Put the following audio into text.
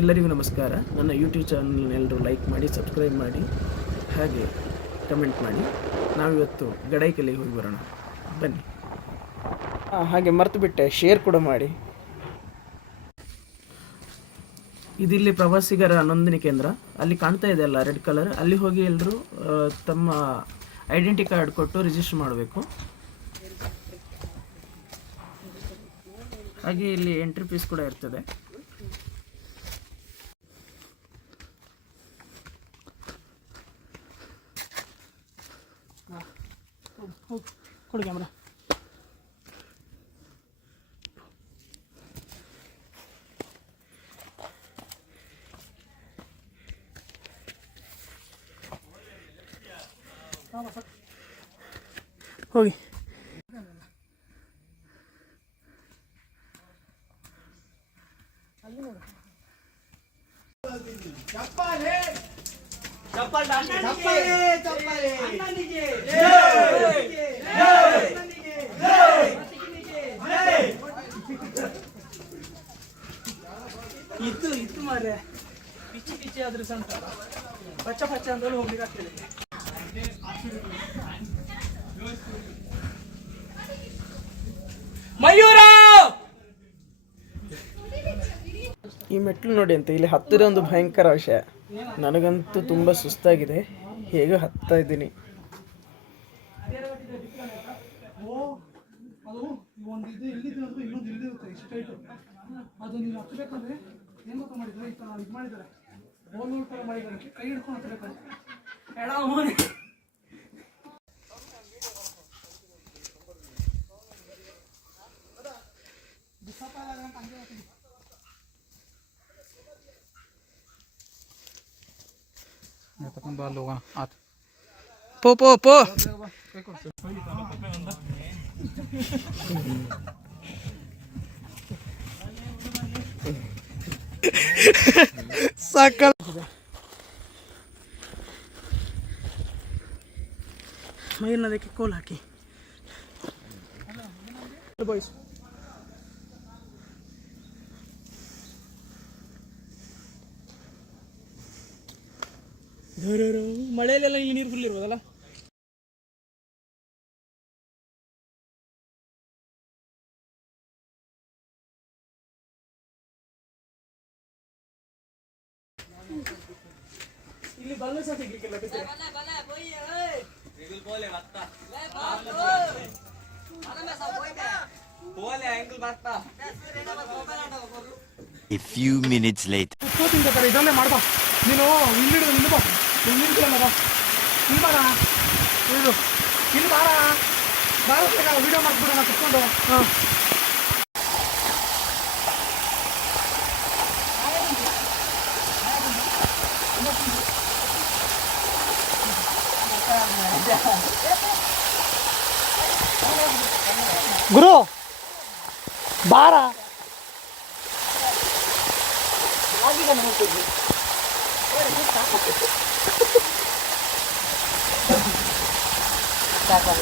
ಎಲ್ಲರಿಗೂ ನಮಸ್ಕಾರ. ನನ್ನ ಯೂಟ್ಯೂಬ್ ಚಾನಲ್ನ ಎಲ್ಲರೂ ಲೈಕ್ ಮಾಡಿ, ಸಬ್ಸ್ಕ್ರೈಬ್ ಮಾಡಿ, ಹಾಗೆ ಕಮೆಂಟ್ ಮಾಡಿ. ನಾವಿವತ್ತು ಗಡಾಯಿಕಲ್ಲಿಗೆ ಹೋಗಿ ಬರೋಣ, ಬನ್ನಿ. ಹಾಗೆ ಮರೆತು ಬಿಟ್ಟೆ, ಶೇರ್ ಕೂಡ ಮಾಡಿ. ಇದಿಲ್ಲಿ ಪ್ರವಾಸಿಗರ ನೋಂದಣಿ ಕೇಂದ್ರ. ಅಲ್ಲಿ ಕಾಣ್ತಾ ಇದೆ ಅಲ್ಲ, ರೆಡ್ ಕಲರ್, ಅಲ್ಲಿ ಹೋಗಿ ಎಲ್ಲರೂ ತಮ್ಮ ಐಡೆಂಟಿ ಕಾರ್ಡ್ ಕೊಟ್ಟು ರಿಜಿಸ್ಟರ್ ಮಾಡಬೇಕು. ಹಾಗೆ ಇಲ್ಲಿ ಎಂಟ್ರಿ ಫೀಸ್ ಕೂಡ ಇರ್ತದೆ. ಕೊಡಿ ಕ್ಯಾಮ್ರಾ. ಹೋಗಿ. ಇತ್ತು ಮಾರ್ರೆ, ಪಿಚ್ಚಿ ಆದ್ರೆ ಸಂತ ಪಚ್ಚ ಅಂತ ಹೋಗ್ಲಿಕ್ಕೆ ಆಗ್ತದೆ. ಮಯೂರ, ಈ ಮೆಟ್ಲು ನೋಡಿ ಅಂತ ಇಲ್ಲಿ ಹತ್ತಿರ ಒಂದು ಭಯಂಕರ ವಿಷಯ. ನನಗಂತೂ ತುಂಬ ಸುಸ್ತಾಗಿದೆ, ಹೇಗೆ ಹತ್ತಾ ಇದ್ದೀನಿ. ಪೋ ಸಾಕ. ಮೈನದಕ್ಕೆ ಕೋಲ್ ಹಾಕಿ ಬಾಯ್ಸ್. ಮಳೆಯಲ್ಲೆಲ್ಲ ಇಲ್ಲಿ ನೀರು ಫುಲ್ ಇರ್ಬೋದಲ್ಲ. ಇಲ್ಲಿ ಬಲ್ಲ ಸಹ ಸಿಗ್ಲಿಕ್ಕಿಲ್ಲ. A few minutes later. ಇದರಲ್ಲೇ ಮಾಡ್ಬಾ ನೀನು. ಇಲ್ಲಿ ಬಾ, ಇಲ್ಲಿ ಬಾ, ಇಲ್ಲಿ ಬಾರ, ಇಲ್ಲಿ ಬಾರ, ವಿಡಿಯೋ ಮಾಡ್ಬಿಡೋಣ ಕುತ್ಕೊಂಡು. ಹಾಂ, ಗುರು ಬಾರ. ಸಾಕು